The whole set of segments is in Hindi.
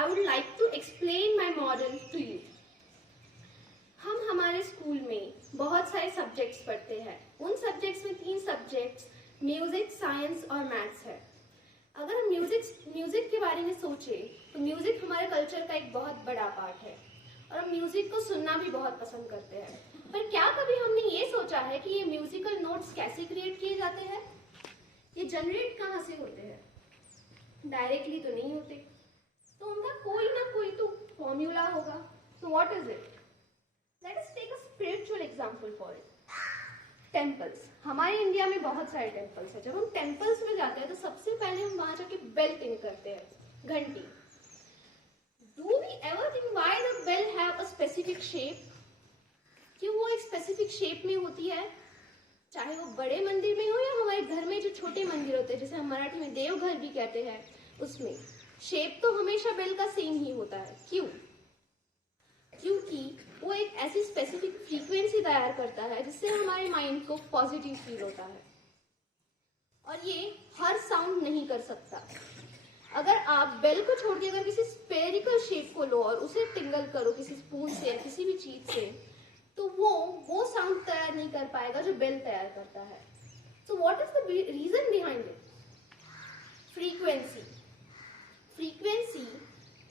I would like to explain my model to you. हम हमारे स्कूल में बहुत सारे सब्जेक्ट्स पढ़ते हैं. उन सब्जेक्ट्स में 3 सब्जेक्ट्स म्यूजिक, साइंस और मैथ्स है. अगर हम म्यूजिक के बारे में सोचें तो म्यूजिक हमारे कल्चर का एक बहुत बड़ा पार्ट है और हम म्यूजिक को सुनना भी बहुत पसंद करते हैं. पर क्या कभी हमने ये सोचा है कि ये म्यूजिकल नोट्स कैसे क्रिएट किए जाते हैं? ये जनरेट कहाँ से होते हैं? डायरेक्टली तो नहीं होते, तो उनका कोई ना कोई तो फॉर्मूला होगा. So what is it? Let us take a spiritual example for it. Temples. हमारे इंडिया में बहुत सारे टेम्पल्स हैं. जब हम टेम्पल्स में जाते हैं तो सबसे पहले हम वहां जाके बेल टिंग करते हैं, घंटी. Do we ever think why the bell have a specific shape? क्यों वो एक स्पेसिफिक शेप में होती है? चाहे वो बड़े मंदिर में हो या हमारे घर में जो छोटे मंदिर होते हैं, जिसे हम मराठी में देवघर भी कहते हैं, उसमें शेप तो हमेशा बेल का सेम ही होता है. क्यों? क्योंकि वो एक ऐसी स्पेसिफिक फ्रीक्वेंसी तैयार करता है जिससे हमारे माइंड को पॉजिटिव फील होता है. और ये हर साउंड नहीं कर सकता. अगर आप बेल को छोड़ के अगर किसी स्फेरिकल शेप को लो और उसे टिंगल करो किसी स्पून से या किसी भी चीज से, तो वो साउंड तैयार नहीं कर पाएगा जो बेल तैयार करता है. So what is the reason behind it? Frequency. Frequency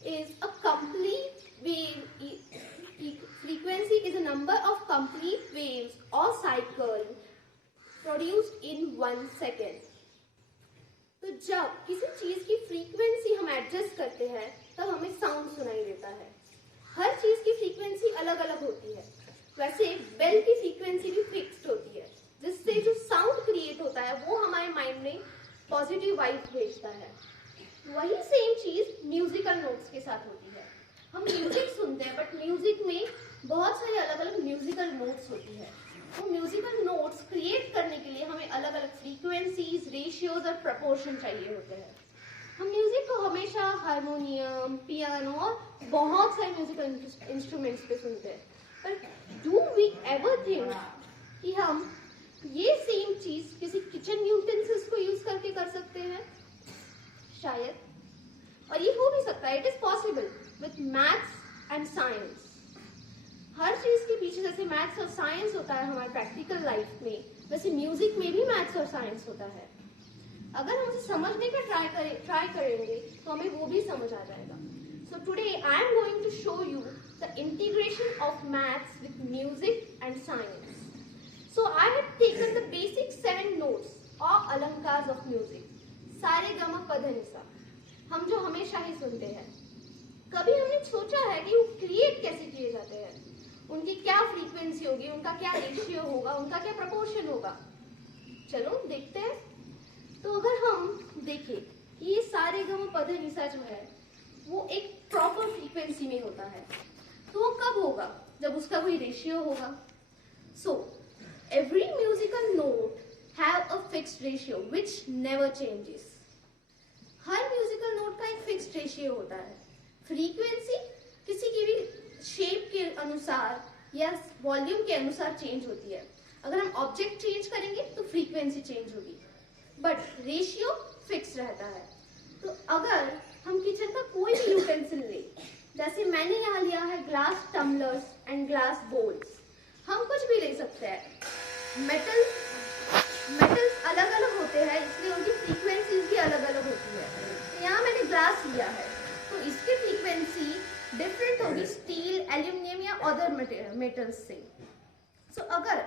is a complete wave. Frequency is a number of complete waves or cycle produced in 1 second. तो जब किसी चीज की फ्रीक्वेंसी हम एडजस्ट करते हैं तब हमें साउंड सुनाई देता है. हर चीज की फ्रीक्वेंसी अलग अलग होती है. वैसे बेल की फ्रीक्वेंसी भी फिक्स्ड होती है, जिससे जो साउंड क्रिएट होता है वो हमारे माइंड में पॉजिटिव वाइब भेजता है. वही सेम चीज म्यूजिकल नोट्स के साथ होती है. हम म्यूजिक सुनते हैं बट म्यूजिक में बहुत सारे अलग अलग म्यूजिकल नोट्स होती है. वो म्यूजिकल नोट्स क्रिएट करने के लिए हमें अलग अलग फ्रीक्वेंसीज, रेशियोज और प्रपोर्शन चाहिए होते हैं. हम म्यूजिक को हमेशा हारमोनियम, पियानो और बहुत सारे म्यूजिकल इंस्ट्रूमेंट्स पे सुनते हैं. पर डू वी एवर थिंक कि हम ये सेम चीज किसी किचन यूटेंसिल्स को यूज करके कर सकते हैं? शायद. और ये हो भी सकता है. It is possible with maths and science. हर चीज के पीछे जैसे मैथ्स और साइंस होता है हमारे प्रैक्टिकल लाइफ में, वैसे म्यूजिक में भी मैथ्स और साइंस होता है. अगर हम उसे समझने का ट्राई करेंगे तो हमें वो भी समझ आ जाएगा. So today I am going to show you the integration of maths with music and science. So I have taken the basic 7 notes और अलंकार्स ऑफ म्यूजिक. सारे ग म प ध नि सा, हम जो हमेशा ही सुनते हैं. कभी हमने सोचा है कि वो क्रिएट कैसे किए जाते हैं? उनकी क्या फ्रीक्वेंसी होगी, उनका क्या रेशियो होगा, उनका क्या प्रपोर्शन होगा? चलो देखते हैं. तो अगर हम देखें कि ये सारे ग म प ध नि सा जो है वो एक प्रॉपर फ्रीक्वेंसी में होता है, तो वो कब होगा? जब उसका कोई रेशियो होगा. So every musical note have a fixed ratio which never changes. Her musical note का एक फिक्स्ड रेशियो होता है. फ्रीक्वेंसी किसी की भी शेप के अनुसार या वॉल्यूम के अनुसार चेंज होती है. अगर हम ऑब्जेक्ट चेंज करेंगे तो फ्रीक्वेंसी चेंज होगी, बट रेशियो फिक्स रहता है. तो अगर हम किचन का कोई भी यूटेंसिल ले, जैसे मैंने यहाँ लिया है glass tumblers and glass bowls. हम कुछ भी ले सकते हैं. मेटल्स अलग अलग होते हैं, इसलिए उनकी फ्रीक्वेंसीज भी अलग अलग होती है. तो यहाँ मैंने ग्लास लिया है तो इसकी फ्रीक्वेंसी डिफरेंट होगी स्टील, एल्यूमिनियम या अदर मेटल्स से. सो अगर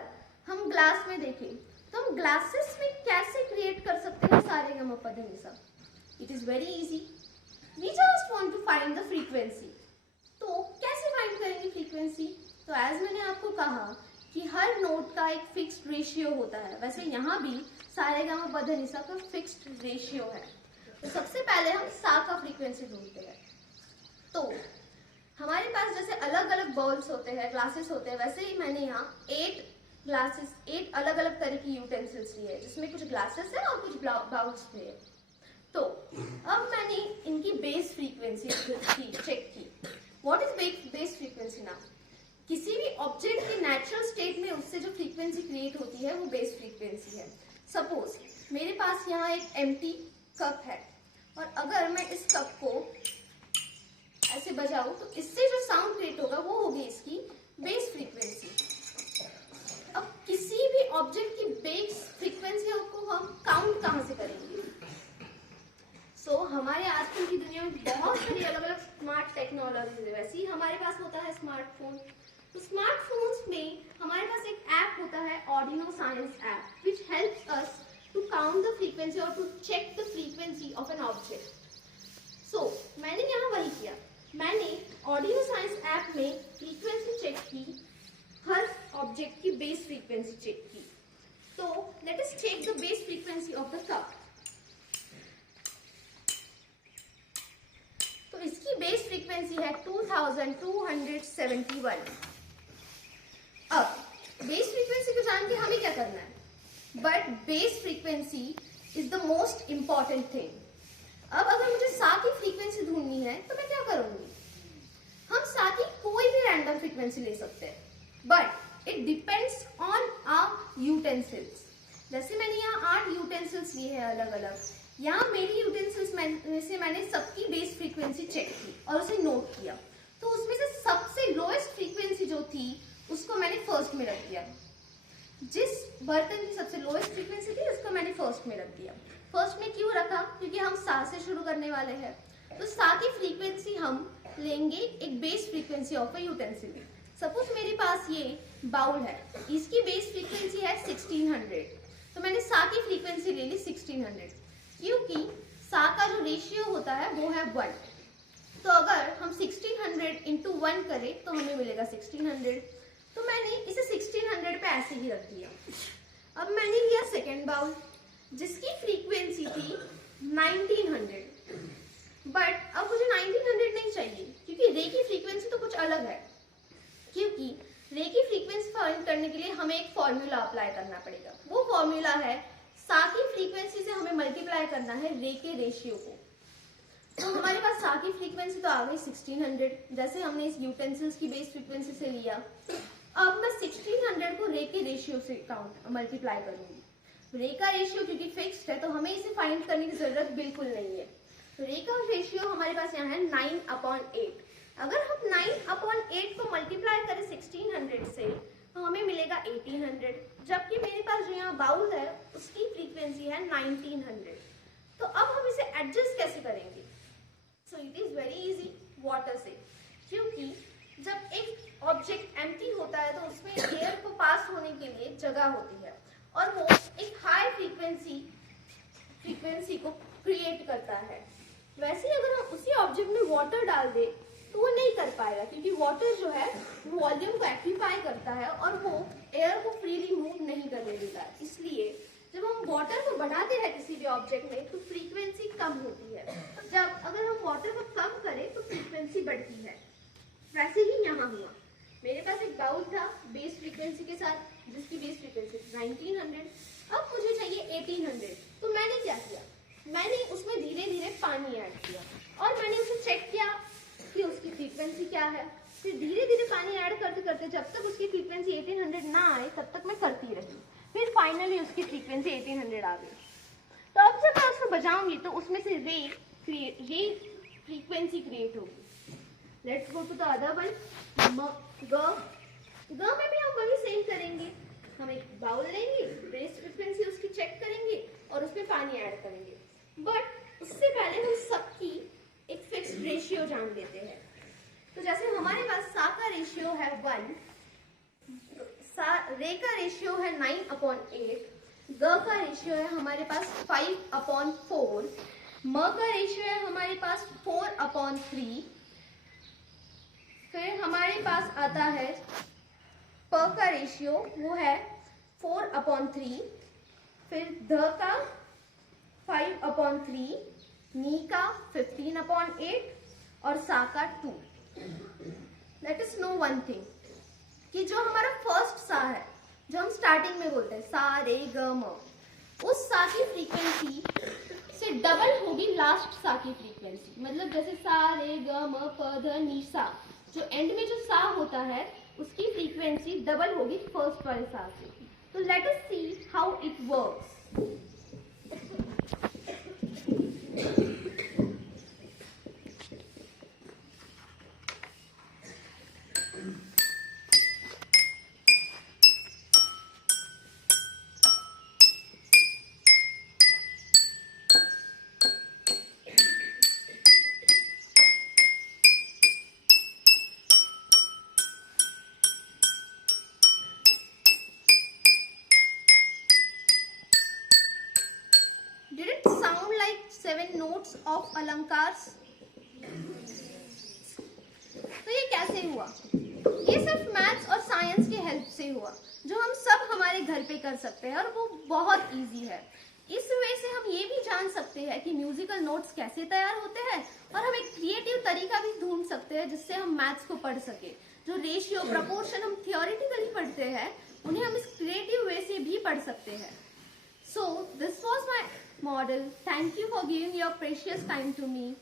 हम ग्लास में देखें तो हम ग्लासेस में कैसे क्रिएट कर सकते हैं सारे ग म प ध नि सा? It is very easy. We just want to find the frequency. तो कैसे फाइंड करेंगे फ्रीक्वेंसी? तो एज मैंने आपको कहा कि हर नोट का एक फिक्स्ड रेशियो होता है, वैसे यहाँ भी सारे ग म प ध नि सा का फिक्स्ड रेशियो है. तो सबसे पहले हम सा का फ्रीक्वेंसी ढूंढते हैं. तो हमारे पास जैसे अलग अलग बॉल्स होते हैं, ग्लासेस होते हैं, वैसे ही मैंने यहाँ 8 अलग अलग तरह की यूटेंसिल्स ली है, जिसमें कुछ ग्लासेस है और कुछ बाउल्स भी है. तो अब मैंने इनकी बेस फ्रीक्वेंसी चेक की. What is base frequency now? किसी भी ऑब्जेक्ट के नेचुरल स्टेट में उससे जो फ्रीक्वेंसी क्रिएट होती है वो बेस फ्रीक्वेंसी है. सपोज मेरे पास यहाँ एक एम्प्टी कप है और अगर मैं इस कप को इससे जो साउंड क्रिएट होगा वो होगी इसकी बेस फ्रीक्वेंसी। अब किसी भी ऑब्जेक्ट की बेस फ्रीक्वेंसी को हम काउंट कहाँ से करेंगे? हमारे आजकल की दुनिया में बहुत सारी अलग अलग स्मार्ट टेक्नोलॉजी है। वैसे ही हमारे पास होता है स्मार्टफोन। तो स्मार्टफोन्स में हमारे पास एक ऐप होता है Arduino science app, which helps us to count the frequency और to check the frequency of an object. मैंने यहाँ वही किया, मैंने ऑर्डिनो साइंस ऐप में फ्रीक्वेंसी चेक की, हर ऑब्जेक्ट की बेस फ्रीक्वेंसी चेक की। तो let us check the base frequency of the cup. तो इसकी बेस फ्रीक्वेंसी है 2271। अब बेस फ्रीक्वेंसी को जान के हमें क्या करना है? But base frequency is the most important thing. अब अगर मुझे सा की फ्रीक्वेंसी ढूंढनी है तो मैं क्या करूंगी? हम सा की कोई भी रैंडम फ्रीक्वेंसी ले सकते हैं, but it depends on our utensils. जैसे मैंने यहाँ 8 यूटेंसिल्स लिए हैं अलग अलग। यहाँ मेरी यूटेंसिल्स में से मैंने सबकी बेस फ्रीक्वेंसी चेक की और उसे नोट किया। तो उसमें से सबसे लोएस्ट फ्रीक्वेंसी जो थी उसको मैंने फर्स्ट में रख दिया। जिस बर्तन की सबसे लोएस्ट फ्रीक्वेंसी थी उसको मैंने फर्स्ट में रख दिया। फर्स्ट में क्यों रखा? क्योंकि हम सा से शुरू करने वाले हैं। तो सा की फ्रीक्वेंसी हम लेंगे एक base frequency of a utensil. Suppose मेरे पास ये बाउल है, इसकी बेस फ्रीक्वेंसी है 1600। तो मैंने सा की फ्रीक्वेंसी ले ली 1600, क्योंकि सा का जो रेशियो होता है वो है 1। तो अगर हम 1600 इंटू 1 करें तो हमें मिलेगा 1600। तो मैंने इसे 1600 पे ऐसे ही रख दिया। अब मैंने लिया सेकेंड बाउल जिसकी फ्रीक्वेंसी थी 1900, बट अब मुझे 1900 नहीं चाहिए क्योंकि रे की फ्रीक्वेंसी तो कुछ अलग है। क्योंकि रे की फ्रीक्वेंसी फाइंड करने के लिए हमें एक फॉर्मूला अप्लाई करना पड़ेगा। वो फॉर्मूला है सा की फ्रीक्वेंसी से हमें मल्टीप्लाई करना है रे के रेशियो को। तो हमारे पास सा की फ्रीक्वेंसी तो आ गई 1600, जैसे हमने इस यूटेंसिल्स की बेस फ्रीक्वेंसी से लिया। अब मैं 1600 को रे के रेशियो से मल्टीप्लाई करूंगी। रे का रेशियो क्योंकि फिक्स्ड है तो हमें इसे फाइंड करने की जरूरत बिल्कुल नहीं है। तो रे का रेशियो हमारे पास यहाँ है 9/8। अगर हम 9/8 को मल्टीप्लाई करें 1600 से तो हमें मिलेगा 1800, जबकि मेरे पास जो यहाँ बाउल है उसकी फ्रीक्वेंसी है 1900। तो अब हम इसे एडजस्ट कैसे करेंगे? So it is very easy, water से। क्योंकि जब एक ऑब्जेक्ट एम्प्टी होता है तो उसमें एयर को पास होने के लिए जगह होती है और वो एक हाई फ्रीक्वेंसी को क्रिएट करता है। वैसे ही अगर हम उसी ऑब्जेक्ट में वाटर डाल दे तो वो नहीं कर पाएगा, क्योंकि वाटर जो है वो वॉल्यूम को एक्टिफाई करता है और वो एयर को फ्रीली मूव नहीं करने देता है। इसलिए जब हम वाटर को बढ़ाते हैं किसी भी ऑब्जेक्ट में तो फ्रीक्वेंसी कम होती है। जब अगर हम वाटर को कम करें तो फ्रीक्वेंसी बढ़ती है। वैसे ही यहाँ हुआ, मेरे पास एक बाउल था बेस फ्रीक्वेंसी के साथ जिसकी बेस फ्रीक्वेंसी 1900। अब मुझे चाहिए 1800। तो मैंने क्या किया? मैंने उसमें धीरे धीरे पानी ऐड किया और मैंने उसे चेक किया कि उसकी फ्रीक्वेंसी क्या है। फिर धीरे धीरे पानी ऐड करते करते जब तक उसकी फ्रीक्वेंसी 1800 ना आए तब तक मैं करती रही। फिर फाइनली उसकी फ्रीक्वेंसी 1800 आ गई। तो अब जब मैं उसको बजाऊंगी तो उसमें से रे फ्रीक्वेंसी क्रिएट होगी। Let's go to the other one, ग में भी हम वही सेम करेंगे। हम एक बाउल लेंगे, बेस फ्रीक्वेंसी उसकी चेक करेंगे और उसमें पानी ऐड करेंगे। बट उससे पहले हम सबकी एक फिक्स्ड रेशियो जान लेते हैं। तो जैसे हमारे पास सा का रेशियो है 1, रे का रेशियो है 9/8, ग का रेशियो है हमारे पास 5/4, म का रेशियो है हमारे पास 4/3, फिर हमारे पास आता है प का रेशियो, वो है 4/3, फिर ध का 5/3, नी का 15/8 और सा का 2। Let us know one thing कि जो हमारा फर्स्ट सा है, जो हम स्टार्टिंग में बोलते हैं सा रे ग म, उस सा की फ्रीक्वेंसी से डबल होगी लास्ट सा की फ्रीक्वेंसी। मतलब जैसे सा रे ग म प ध नी सा, जो एंड में जो सा होता है उसकी फ्रीक्वेंसी डबल होगी फर्स्ट वाले सा से। तो let us see how it works. Notes of अलंकार्स। तो ये कैसे हुआ? ये सिर्फ मैथ्स और साइंस के हेल्प से हुआ, जो हम सब हमारे घर पे कर सकते हैं, और वो बहुत इजी है। इस वे से हम ये भी जान सकते हैं कि म्यूजिकल नोट्स कैसे तैयार होते हैं, और हम एक क्रिएटिव तरीका भी ढूंढ सकते हैं जिससे हम मैथ्स को पढ़ सके। जो रेशियो प्रपोर्शन हम थियोरिटिकली पढ़ते हैं, उन्हें हम इस क्रिएटिव वे से भी पढ़ सकते हैं। So this was my model. Thank you for giving your precious time to me.